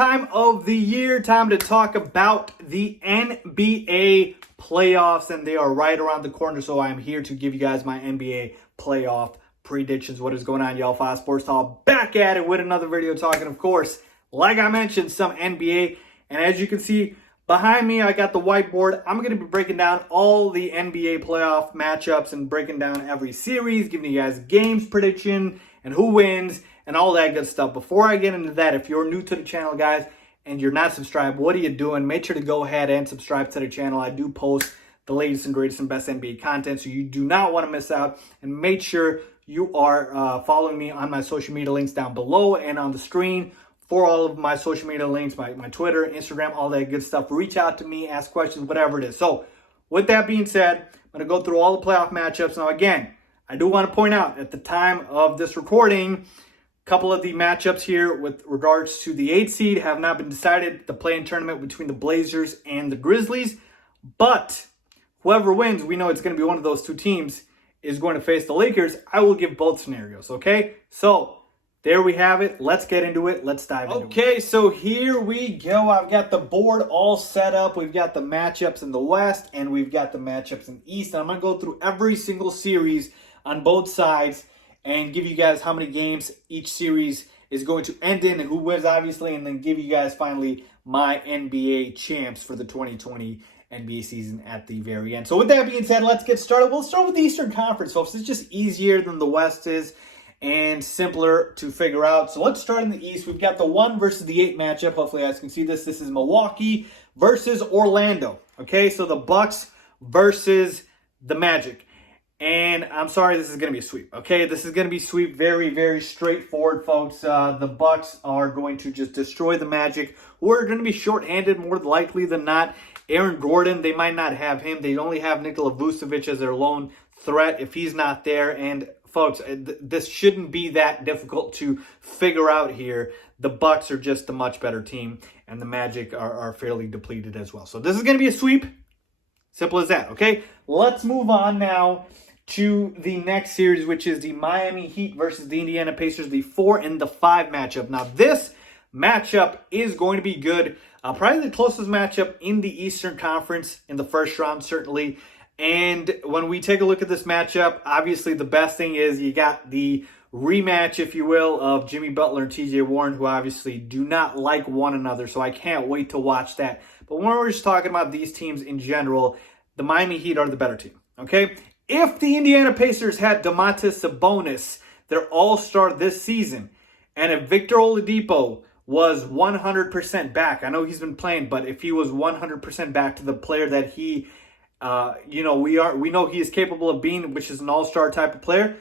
time of the year, time to talk about the NBA playoffs, and they are right around the corner, so I'm here to give you guys my NBA playoff predictions. What is going on, y'all? FaizSportsTalk back at it with another video talking, of course, like I mentioned, some NBA, and as you can see behind me, I got the whiteboard. I'm going to be breaking down all the NBA playoff matchups and breaking down every series, giving you guys games prediction and who wins and all that good stuff. Before I get into that, if you're new to the channel, guys, and you're not subscribed, what are you doing? Make sure to go ahead and subscribe to the channel. I do post the latest and greatest and best NBA content, so you do not want to miss out. And make sure you are following me on my social media links down below and on the screen for all of my social media links, my Twitter, Instagram, all that good stuff. Reach out to me, ask questions, whatever it is. So with that being said, I'm going to go through all the playoff matchups. Now, again, I do want to point out at the time of this recording, a couple of the matchups here with regards to the 8th seed have not been decided. The play-in tournament between the Blazers and the Grizzlies. But whoever wins, we know it's going to be one of those two teams, is going to face the Lakers. I will give both scenarios, okay? So there we have it. Let's get into it. Let's dive into it. Okay, so here we go. I've got the board all set up. We've got the matchups in the West, and we've got the matchups in the East. And I'm going to go through every single series on both sides and give you guys how many games each series is going to end in and who wins, obviously, and then give you guys finally my NBA champs for the 2020 NBA season at the very end. So with that being said, let's get started. We'll start with the Eastern Conference, folks. It's just easier than the West is and simpler to figure out. So let's start in the East. We've got the 1 versus the 8 matchup. Hopefully you guys can see this. This is Milwaukee versus Orlando. Okay, so the Bucks versus the Magic. And I'm sorry, this is going to be a sweep. Okay, this is going to be sweep. Very, very straightforward, folks. The Bucks are going to just destroy the Magic. We're going to be shorthanded more likely than not. Aaron Gordon, they might not have him. They only have Nikola Vucevic as their lone threat if he's not there. And folks, this shouldn't be that difficult to figure out here. The Bucks are just a much better team, and the Magic are fairly depleted as well. So this is going to be a sweep. Simple as that, okay? Let's move on now to the next series, which is the Miami Heat versus the Indiana Pacers, the 4 and the 5 matchup. Now, this matchup is going to be good. Probably the closest matchup in the Eastern Conference in the first round, certainly. And when we take a look at this matchup, obviously the best thing is you got the rematch, if you will, of Jimmy Butler and TJ Warren, who obviously do not like one another. So I can't wait to watch that. But when we're just talking about these teams in general, the Miami Heat are the better team, okay? If the Indiana Pacers had Domantas Sabonis, their all-star this season, and if Victor Oladipo was 100% back, I know he's been playing, but if he was 100% back to the player that he, we know he is capable of being, which is an all-star type of player,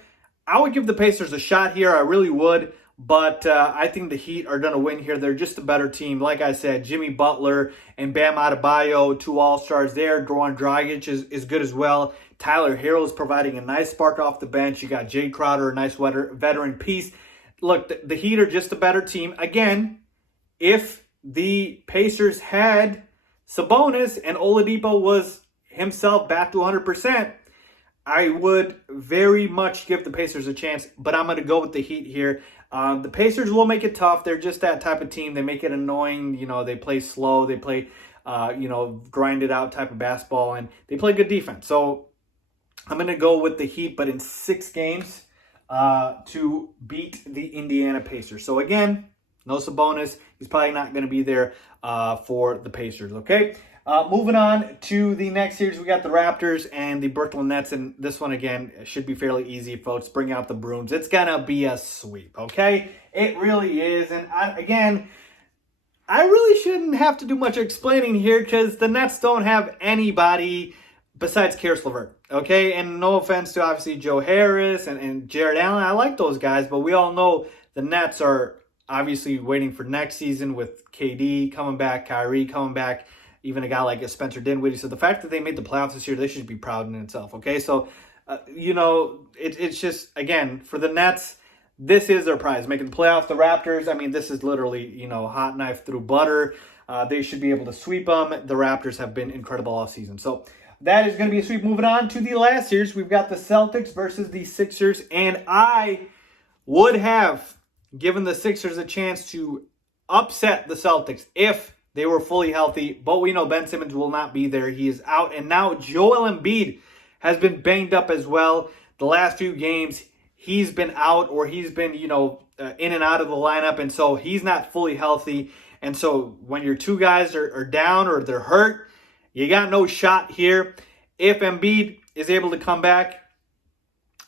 I would give the Pacers a shot here. I really would. But I think the Heat are going to win here. They're just a better team. Like I said, Jimmy Butler and Bam Adebayo, 2 all-stars there. Goran Dragic is good as well. Tyler Herro is providing a nice spark off the bench. You got Jay Crowder, a nice veteran piece. Look, the Heat are just a better team. Again, if the Pacers had Sabonis and Oladipo was himself back to 100%, I would very much give the Pacers a chance, but I'm going to go with the Heat here. The Pacers will make it tough. They're just that type of team. They make it annoying. You know, they play slow. They play, grinded out type of basketball, and they play good defense. So I'm going to go with the Heat, but in 6 games to beat the Indiana Pacers. So again, no Sabonis. He's probably not going to be there for the Pacers, okay? Moving on to the next series, we got the Raptors and the Brooklyn Nets, and this one, again, should be fairly easy, folks. Bring out the brooms. It's going to be a sweep, okay? It really is, and I really shouldn't have to do much explaining here because the Nets don't have anybody besides Karis LeVert, okay? And no offense to, obviously, Joe Harris and Jared Allen. I like those guys, but we all know the Nets are obviously waiting for next season with KD coming back, Kyrie coming back, even a guy like Spencer Dinwiddie. So the fact that they made the playoffs this year, they should be proud in itself, okay? So, it's just, again, for the Nets, this is their prize. Making the playoffs, the Raptors, I mean, this is literally, hot knife through butter. They should be able to sweep them. The Raptors have been incredible all season. So that is going to be a sweep. Moving on to the last series, we've got the Celtics versus the Sixers, and I would have given the Sixers a chance to upset the Celtics if they were fully healthy. But we know Ben Simmons will not be there. He is out. And now Joel Embiid has been banged up as well. The last few games, he's been out, or he's been, in and out of the lineup. And so he's not fully healthy. And so when your two guys are down or they're hurt, you got no shot here. If Embiid is able to come back,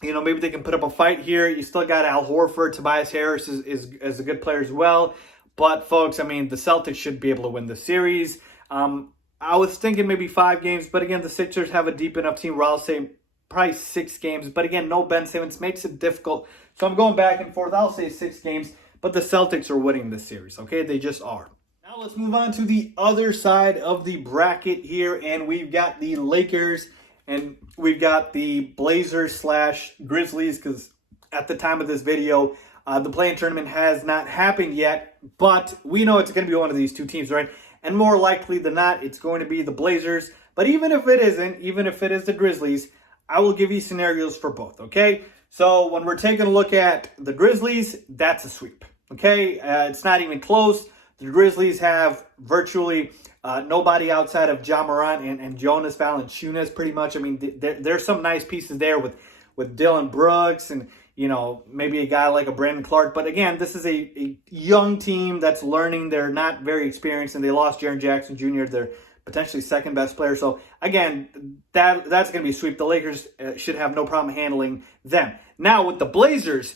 maybe they can put up a fight here. You still got Al Horford. Tobias Harris is a good player as well. But, folks, the Celtics should be able to win the series. I was thinking maybe 5 games. But, again, the Sixers have a deep enough team where I'll say probably 6 games. But, again, no Ben Simmons makes it difficult. So I'm going back and forth. I'll say 6 games. But the Celtics are winning this series, okay? They just are. Now let's move on to the other side of the bracket here. And we've got the Lakers and we've got the Blazers / Grizzlies, because at the time of this video, the play-in tournament has not happened yet, but we know it's going to be one of these two teams, right? And more likely than not, it's going to be the Blazers. But even if it isn't, even if it is the Grizzlies, I will give you scenarios for both, okay? So when we're taking a look at the Grizzlies, that's a sweep, okay? It's not even close. The Grizzlies have virtually nobody outside of Ja Morant and Jonas Valanciunas, pretty much. There's some nice pieces there with Dylan Brooks and, maybe a guy like a Brandon Clark. But again, this is a young team that's learning. They're not very experienced, and they lost Jaren Jackson Jr., their potentially second best player. So again, that's going to be a sweep. The Lakers should have no problem handling them. Now with the Blazers,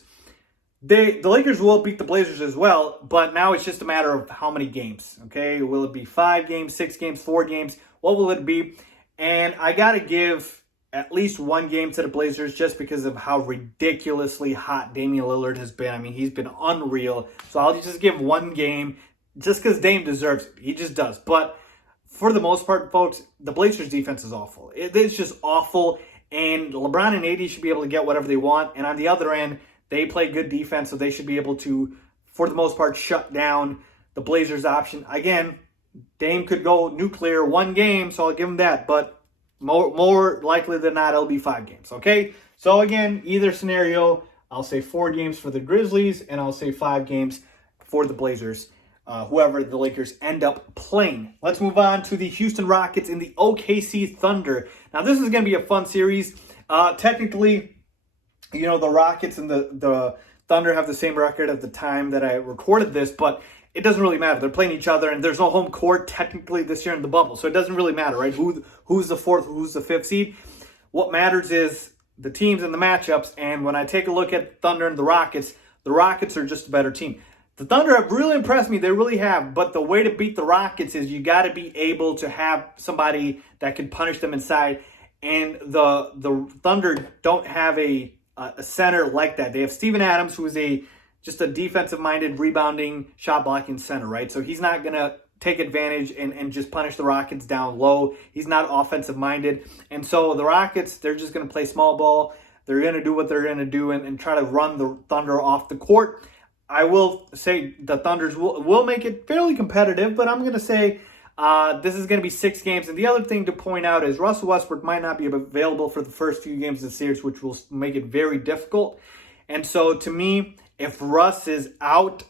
the Lakers will beat the Blazers as well, but now it's just a matter of how many games, okay? Will it be 5 games, 6 games, 4 games? What will it be? And I got to give at least 1 game to the Blazers just because of how ridiculously hot Damian Lillard has been. He's been unreal. So I'll just give 1 game just because Dame deserves it. He just does. But for the most part, folks, the Blazers defense is awful. It's just awful. And LeBron and AD should be able to get whatever they want. And on the other end, they play good defense, so they should be able to, for the most part, shut down the Blazers option. Again, Dame could go nuclear 1 game, so I'll give him that. But more likely than not, it'll be 5 games, okay? So again, either scenario, I'll say 4 games for the Grizzlies, and I'll say 5 games for the Blazers, whoever the Lakers end up playing. Let's move on to the Houston Rockets and the OKC Thunder. Now, this is going to be a fun series. Technically, the Rockets and the Thunder have the same record at the time that I recorded this, but it doesn't really matter. They're playing each other, and there's no home court technically this year in the bubble, so it doesn't really matter, right? Who's the 4th, who's the 5th seed? What matters is the teams and the matchups, and when I take a look at Thunder and the Rockets are just a better team. The Thunder have really impressed me. They really have, but the way to beat the Rockets is you got to be able to have somebody that can punish them inside, and the Thunder don't have a center like that. They have Steven Adams, who is just a defensive-minded, rebounding, shot-blocking center, right? So he's not going to take advantage and just punish the Rockets down low. He's not offensive-minded. And so the Rockets, they're just going to play small ball. They're going to do what they're going to do and try to run the Thunder off the court. I will say the Thunders will make it fairly competitive, but I'm going to say this is going to be 6 games. And the other thing to point out is Russell Westbrook might not be available for the first few games of the series, which will make it very difficult. And so to me, if Russ is out,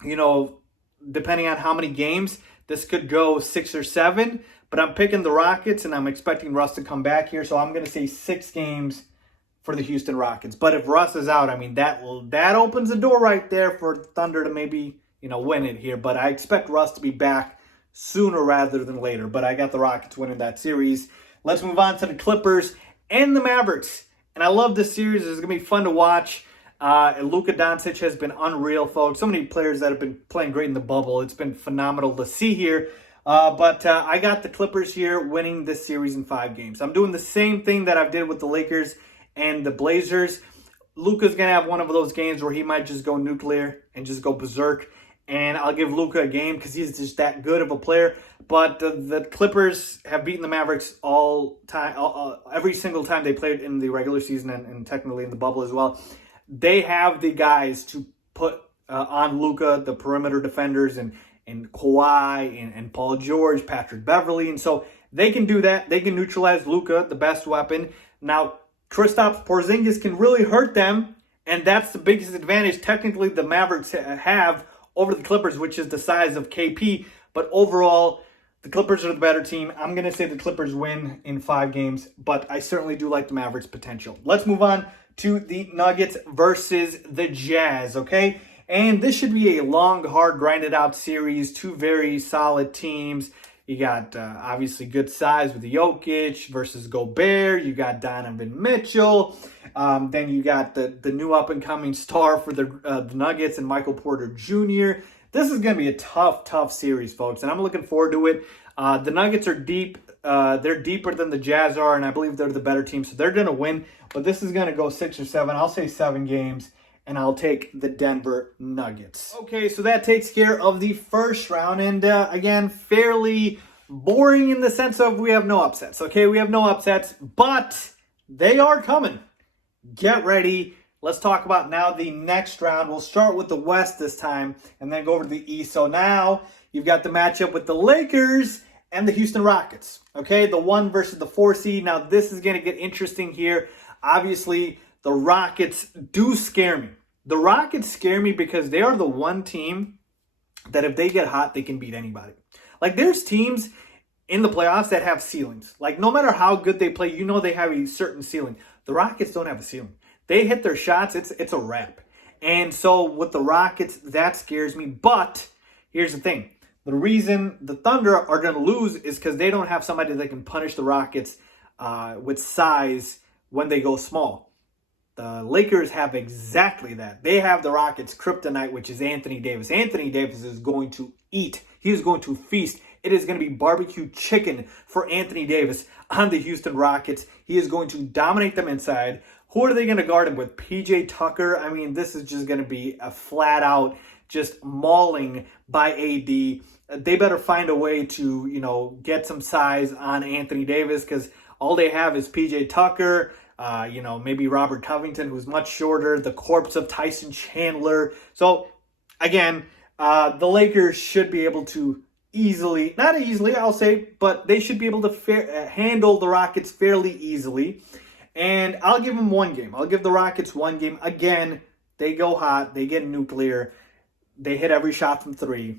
depending on how many games, this could go 6 or 7. But I'm picking the Rockets, and I'm expecting Russ to come back here. So I'm going to say 6 games for the Houston Rockets. But if Russ is out, that opens the door right there for Thunder to maybe, win it here. But I expect Russ to be back sooner rather than later. But I got the Rockets winning that series. Let's move on to the Clippers and the Mavericks. And I love this series. It's going to be fun to watch. Luka Doncic has been unreal, folks. So many players that have been playing great in the bubble. It's been phenomenal to see here. But I got the Clippers here winning this series in 5 games. I'm doing the same thing that I did with the Lakers and the Blazers. Luka's going to have one of those games where he might just go nuclear and just go berserk. And I'll give Luka a game because he's just that good of a player. But the Clippers have beaten the Mavericks all time, every single time they played in the regular season and technically in the bubble as well. They have the guys to put on Luka, the perimeter defenders, and Kawhi, and Paul George, Patrick Beverley. And so they can do that. They can neutralize Luka, the best weapon. Now, Kristaps Porzingis can really hurt them, and that's the biggest advantage technically the Mavericks have over the Clippers, which is the size of KP. But overall, the Clippers are the better team. I'm going to say the Clippers win in 5 games, but I certainly do like the Mavericks' potential. Let's move on to the Nuggets versus the Jazz, okay? And this should be a long, hard, grinded-out series. 2 very solid teams. You got, obviously, good size with Jokic versus Gobert. You got Donovan Mitchell. Then you got the new up-and-coming star for the Nuggets and Michael Porter Jr. This is going to be a tough series, folks, and I'm looking forward to it. The Nuggets are deep. They're deeper than the Jazz are, and I believe they're the better team, so they're going to win. But this is going to go 6 or 7. I'll say 7 games, and I'll take the Denver Nuggets. Okay, so that takes care of the first round, and again, fairly boring in the sense of we have no upsets. Okay, we have no upsets, but they are coming. Get ready. Let's talk about now the next round. We'll start with the West this time and then go over to the East. So now you've got the matchup with the Lakers and the Houston Rockets. Okay, the 1 versus the 4 seed. Now this is going to get interesting here. Obviously, the Rockets do scare me. The Rockets scare me because they are the one team that if they get hot, they can beat anybody. Like there's teams in the playoffs that have ceilings. Like no matter how good they play, you know they have a certain ceiling. The Rockets don't have a ceiling. They hit their shots, it's a wrap. And so with the Rockets, that scares me. But here's the thing. The reason the Thunder are going to lose is because they don't have somebody that can punish the Rockets with size when they go small. The Lakers have exactly that. They have the Rockets' kryptonite, which is Anthony Davis. Anthony Davis is going to eat. He is going to feast. It is going to be barbecue chicken for Anthony Davis on the Houston Rockets. He is going to dominate them inside. Who are they going to guard him with? PJ Tucker? I mean, this is just going to be a flat-out just mauling by AD. They better find a way to, get some size on Anthony Davis because all they have is PJ Tucker, maybe Robert Covington, who's much shorter, the corpse of Tyson Chandler. So, again, the Lakers should be able to not easily, I'll say, but they should be able to handle the Rockets fairly easily. And I'll give them 1 game. I'll give the Rockets 1 game. Again, they go hot. They get nuclear. They hit every shot from 3.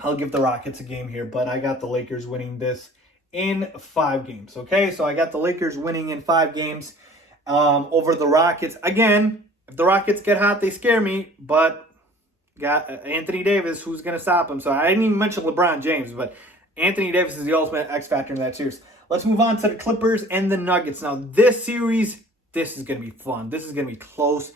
I'll give the Rockets a game here, but I got the Lakers winning this in 5 games. Okay, so I got the Lakers winning in 5 games over the Rockets. Again, if the Rockets get hot, they scare me, but got Anthony Davis, who's going to stop him. So I didn't even mention LeBron James, but Anthony Davis is the ultimate X factor in that series. Let's move on to the Clippers and the Nuggets. Now, this series, this is going to be fun. This is going to be close.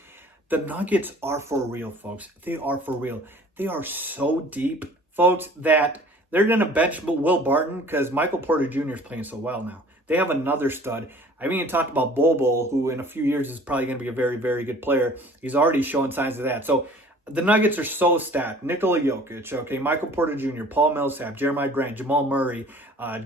The Nuggets are for real, folks. They are for real. They are so deep, folks, that they're going to bench Will Barton because Michael Porter Jr. is playing so well now. They have another stud. I haven't even talked about Bol, who in a few years is probably going to be a very, very good player. He's already showing signs of that. So, the Nuggets are so stacked. Nikola Jokic, okay, Michael Porter Jr., Paul Millsap, Jeremiah Grant, Jamal Murray,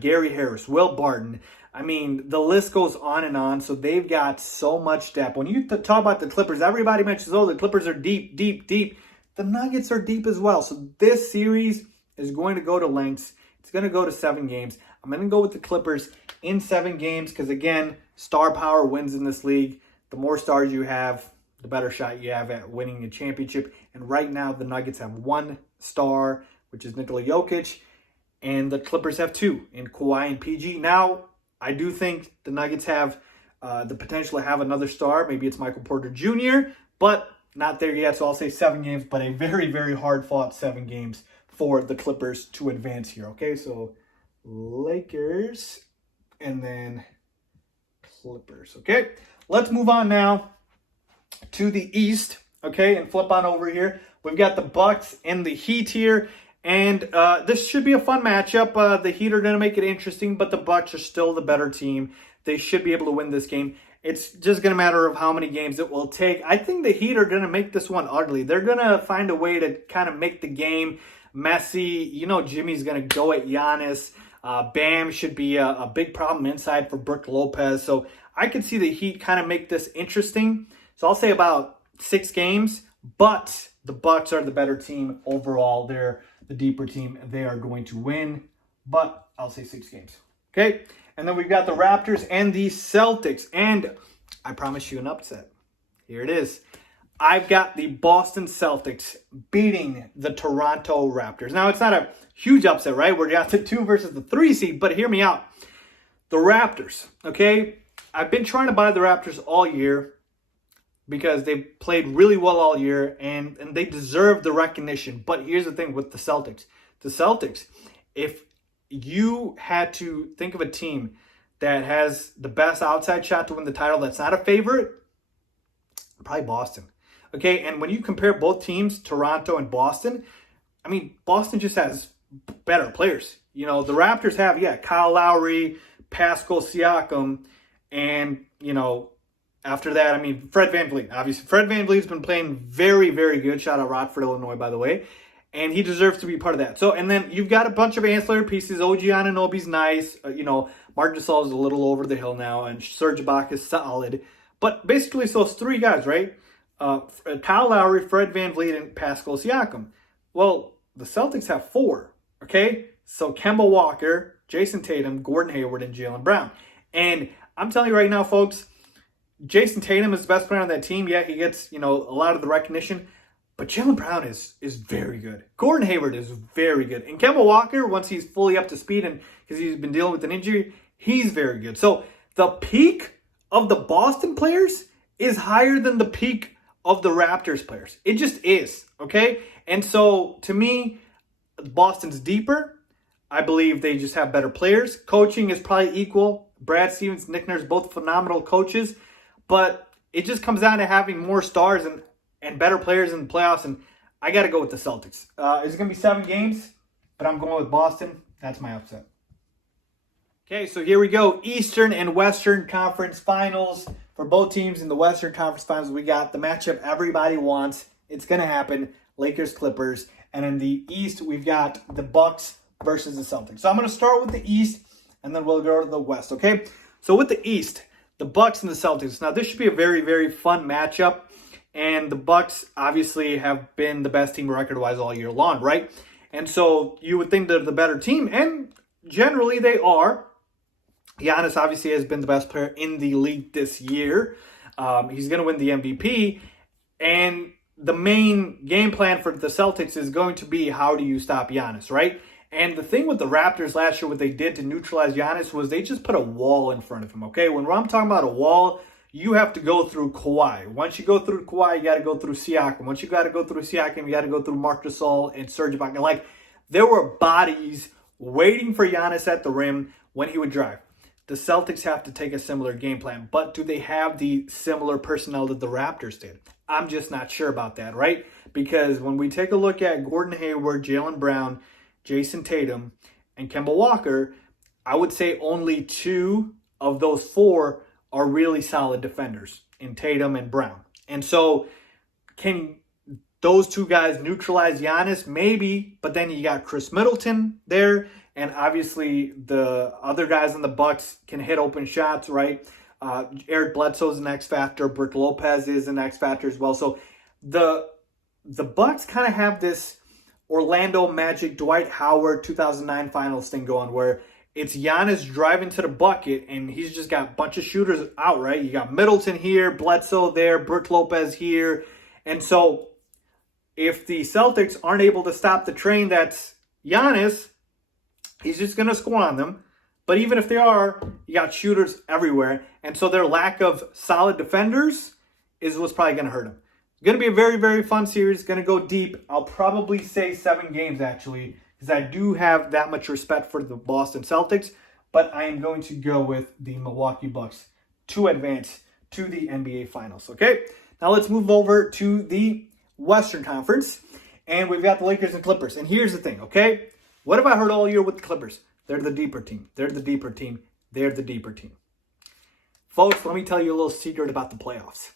Gary Harris, Will Barton. I mean, the list goes on and on. So they've got so much depth. When you talk about the Clippers, everybody mentions, the Clippers are deep. The Nuggets are deep as well. So this series is going to go to lengths. It's going to go to 7 games. I'm going to go with the Clippers in 7 games because, again, star power wins in this league. The more stars you have, the better shot you have at winning a championship. And right now, the Nuggets have 1 star, which is Nikola Jokic, and the Clippers have 2 in Kawhi and PG. Now, I do think the Nuggets have the potential to have another star. Maybe it's Michael Porter Jr., but not there yet. So I'll say 7 games, but a very, very hard-fought 7 games for the Clippers to advance here. Okay, so Lakers and then Clippers. Okay, let's move on now to the East, okay, and flip on over here. We've got the Bucks and the Heat here, and this should be a fun matchup. The Heat are going to make it interesting, but the Bucks are still the better team. They should be able to win this game. It's just going to matter of how many games it will take. I think the Heat are going to make this one ugly. They're going to find a way to kind of make the game messy. Jimmy's going to go at Giannis. Bam should be a big problem inside for Brook Lopez. So I could see the Heat kind of make this interesting. So I'll say about 6 games, but the Bucks are the better team overall. They're the deeper team. They are going to win, but I'll say 6 games. Okay, and then we've got the Raptors and the Celtics, and I promise you an upset. Here it is. I've got the Boston Celtics beating the Toronto Raptors. Now, it's not a huge upset, right? We're down to 2 versus the 3 seed, but hear me out. The Raptors, okay? I've been trying to buy the Raptors all year because they played really well all year, and they deserve the recognition. But here's the thing with the Celtics. The Celtics, if you had to think of a team that has the best outside shot to win the title that's not a favorite, probably Boston. Okay, and when you compare both teams, Toronto and Boston, I mean, Boston just has better players. You know, the Raptors have, Kyle Lowry, Pascal Siakam, and, after that, I mean, Fred VanVleet. Obviously, Fred VanVleet's been playing very, very good. Shout out Rockford, Illinois, by the way. And he deserves to be part of that. So, and then you've got a bunch of ancillary pieces. OG Anunoby's nice. Marc Gasol is a little over the hill now, and Serge Ibaka is solid. But basically, so it's 3 guys, right? Kyle Lowry, Fred VanVleet, and Pascal Siakam. Well, the Celtics have 4, okay? So Kemba Walker, Jason Tatum, Gordon Hayward, and Jaylen Brown. And I'm telling you right now, folks, Jason Tatum is the best player on that team. Yeah, he gets, a lot of the recognition. But Jaylen Brown is very good. Gordon Hayward is very good. And Kemba Walker, once he's fully up to speed and because he's been dealing with an injury, he's very good. So the peak of the Boston players is higher than the peak of the Raptors players. It just is, okay? And so to me, Boston's deeper. I believe they just have better players. Coaching is probably equal. Brad Stevens, Nick Nurse, both phenomenal coaches. But it just comes down to having more stars and better players in the playoffs, and I got to go with the Celtics. It's going to be 7 games, but I'm going with Boston. That's my upset. Okay, so here we go. Eastern and Western Conference Finals. For both teams in the Western Conference Finals, we got the matchup everybody wants. It's going to happen. Lakers, Clippers. And in the East, we've got the Bucks versus the Celtics. So I'm going to start with the East, and then we'll go to the West, okay? So with the East, the Bucks and the Celtics. Now, this should be a very, very fun matchup. And the Bucks obviously have been the best team record-wise all year long, right? And so you would think they're the better team, and generally they are. Giannis obviously has been the best player in the league this year. He's going to win the MVP. And the main game plan for the Celtics is going to be how do you stop Giannis, right? And the thing with the Raptors last year, what they did to neutralize Giannis was they just put a wall in front of him, okay? When I'm talking about a wall, you have to go through Kawhi. Once you go through Kawhi, you got to go through Siakam. Once you got to go through Siakam, you got to go through Marc Gasol and Serge Ibaka. Like, there were bodies waiting for Giannis at the rim when he would drive. The Celtics have to take a similar game plan. But do they have the similar personnel that the Raptors did? I'm just not sure about that, right? Because when we take a look at Gordon Hayward, Jaylen Brown, Jason Tatum, and Kemba Walker, I would say only 2 of those 4 are really solid defenders in Tatum and Brown. And so can those 2 guys neutralize Giannis? Maybe, but then you got Chris Middleton there, and obviously the other guys in the Bucks can hit open shots, right? Eric Bledsoe is an X factor. Brook Lopez is an X factor as well. So the Bucks kind of have this Orlando Magic, Dwight Howard 2009 finals thing going where it's Giannis driving to the bucket, and he's just got a bunch of shooters out, right? You got Middleton here, Bledsoe there, Brook Lopez here. And so if the Celtics aren't able to stop the train that's Giannis, he's just going to score on them. But even if they are, you got shooters everywhere. And so their lack of solid defenders is what's probably going to hurt them. It's going to be a very, very fun series. Going to go deep. I'll probably say 7 games, actually, because I do have that much respect for the Boston Celtics, but I am going to go with the Milwaukee Bucks to advance to the NBA Finals, okay? Now let's move over to the Western Conference, and we've got the Lakers and Clippers. And here's the thing, okay? What have I heard all year with the Clippers? They're the deeper team. They're the deeper team. They're the deeper team. Folks, let me tell you a little secret about the playoffs.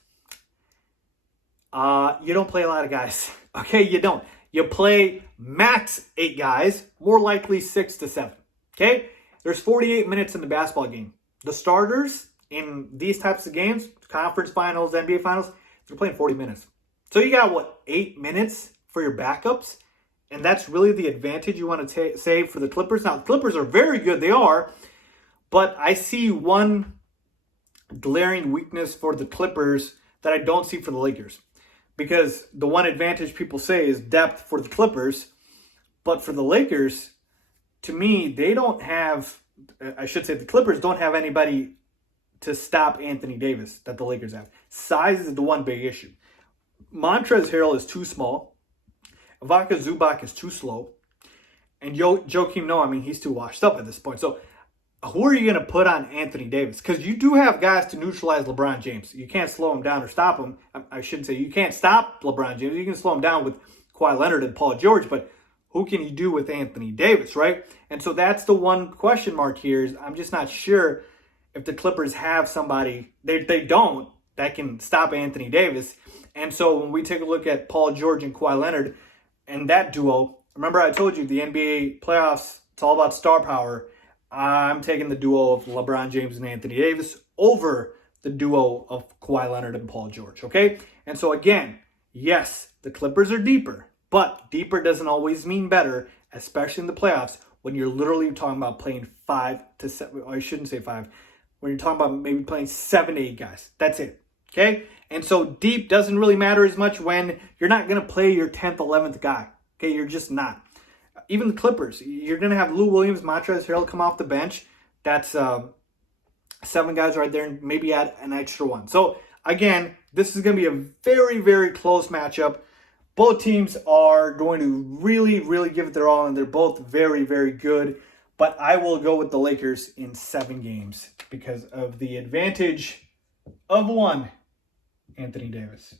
You don't play a lot of guys, okay? You don't. You play max 8 guys, more likely 6 to 7, okay? There's 48 minutes in the basketball game. The starters in these types of games, conference finals, NBA finals, they're playing 40 minutes. So you got, 8 minutes for your backups? And that's really the advantage you want to save for the Clippers. Now, the Clippers are very good. They are. But I see one glaring weakness for the Clippers that I don't see for the Lakers. because the one advantage people say is depth for the Clippers. But for the Lakers, to me, they don't have, I should say the Clippers don't have anybody to stop Anthony Davis that the Lakers have. Size is the one big issue. Montrezl Harrell is too small. Ivica Zubac is too slow. And Joakim Noah, I mean, he's too washed up at this point. So who are you going to put on Anthony Davis? Because you do have guys to neutralize LeBron James. You can't slow him down or stop him. I shouldn't say you can't stop LeBron James. You can slow him down with Kawhi Leonard and Paul George, but who can you do with Anthony Davis, right? And so that's the one question mark here is I'm just not sure if the Clippers have somebody, they don't, that can stop Anthony Davis. And so when we take a look at Paul George and Kawhi Leonard and that duo, remember I told you the NBA playoffs, it's all about star power. I'm taking the duo of LeBron James and Anthony Davis over the duo of Kawhi Leonard and Paul George, okay? And so again, yes, the Clippers are deeper, but deeper doesn't always mean better, especially in the playoffs when you're literally talking about playing 5 to 7, or I shouldn't say 5, when you're talking about maybe playing 7 to 8 guys. That's it, okay? And so deep doesn't really matter as much when you're not going to play your 10th, 11th guy, okay? You're just not. Even the Clippers, you're going to have Lou Williams, Montrezl Harrell come off the bench. That's 7 guys right there, and maybe add an extra one. So, again, this is going to be a very, very close matchup. Both teams are going to really, really give it their all, and they're both very, very good. But I will go with the Lakers in 7 games because of the advantage of one, Anthony Davis.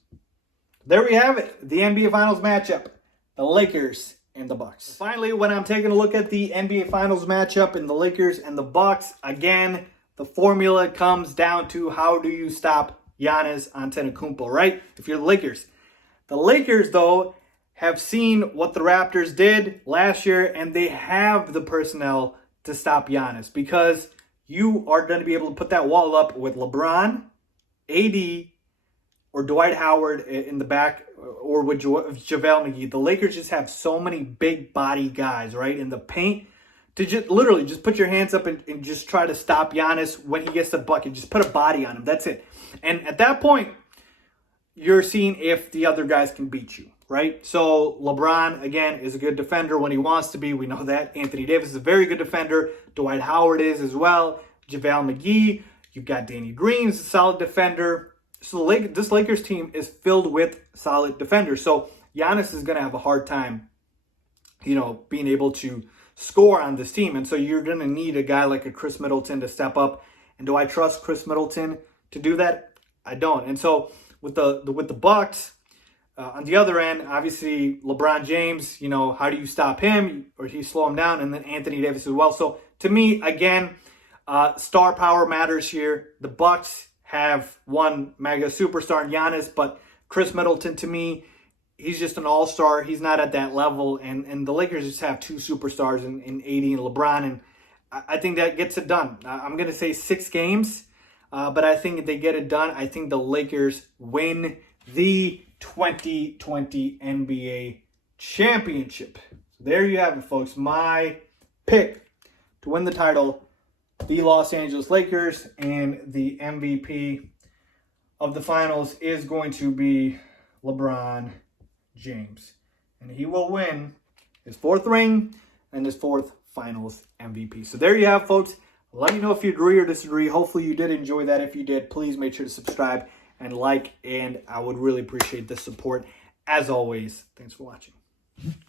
There we have it, the NBA Finals matchup, the Lakers and the Bucks. Finally, when I'm taking a look at the NBA Finals matchup in the Lakers and the Bucks, again, the formula comes down to how do you stop Giannis Antetokounmpo, right? If you're the Lakers. The Lakers, though, have seen what the Raptors did last year, and they have the personnel to stop Giannis because you are going to be able to put that wall up with LeBron, AD, or Dwight Howard in the back, or with JaVale McGee. The Lakers just have so many big body guys, right, in the paint to just literally just put your hands up and just try to stop Giannis when he gets the bucket. Just put a body on him. That's it. And at that point, you're seeing if the other guys can beat you, right? So LeBron, again, is a good defender when he wants to be. We know that. Anthony Davis is a very good defender. Dwight Howard is as well. JaVale McGee. You've got Danny Green's a solid defender. So this Lakers team is filled with solid defenders. So Giannis is going to have a hard time, being able to score on this team. And so you're going to need a guy like a Chris Middleton to step up. And do I trust Chris Middleton to do that? I don't. And so with the Bucks, on the other end, obviously LeBron James, how do you stop him or do you slow him down? And then Anthony Davis as well. So to me, again, star power matters here. The Bucks have one mega superstar in Giannis, but Chris Middleton, to me, he's just an all-star. He's not at that level, and the Lakers just have 2 superstars in AD and LeBron, and I think that gets it done. I'm going to say 6 games, but I think if they get it done, I think the Lakers win the 2020 NBA Championship. So there you have it, folks. My pick to win the title, the Los Angeles Lakers, and the MVP of the finals is going to be LeBron James. And he will win his 4th ring and his 4th finals MVP. So there you have, folks. Let me know if you agree or disagree. Hopefully you did enjoy that. If you did, please make sure to subscribe and like, and I would really appreciate the support. As always, thanks for watching.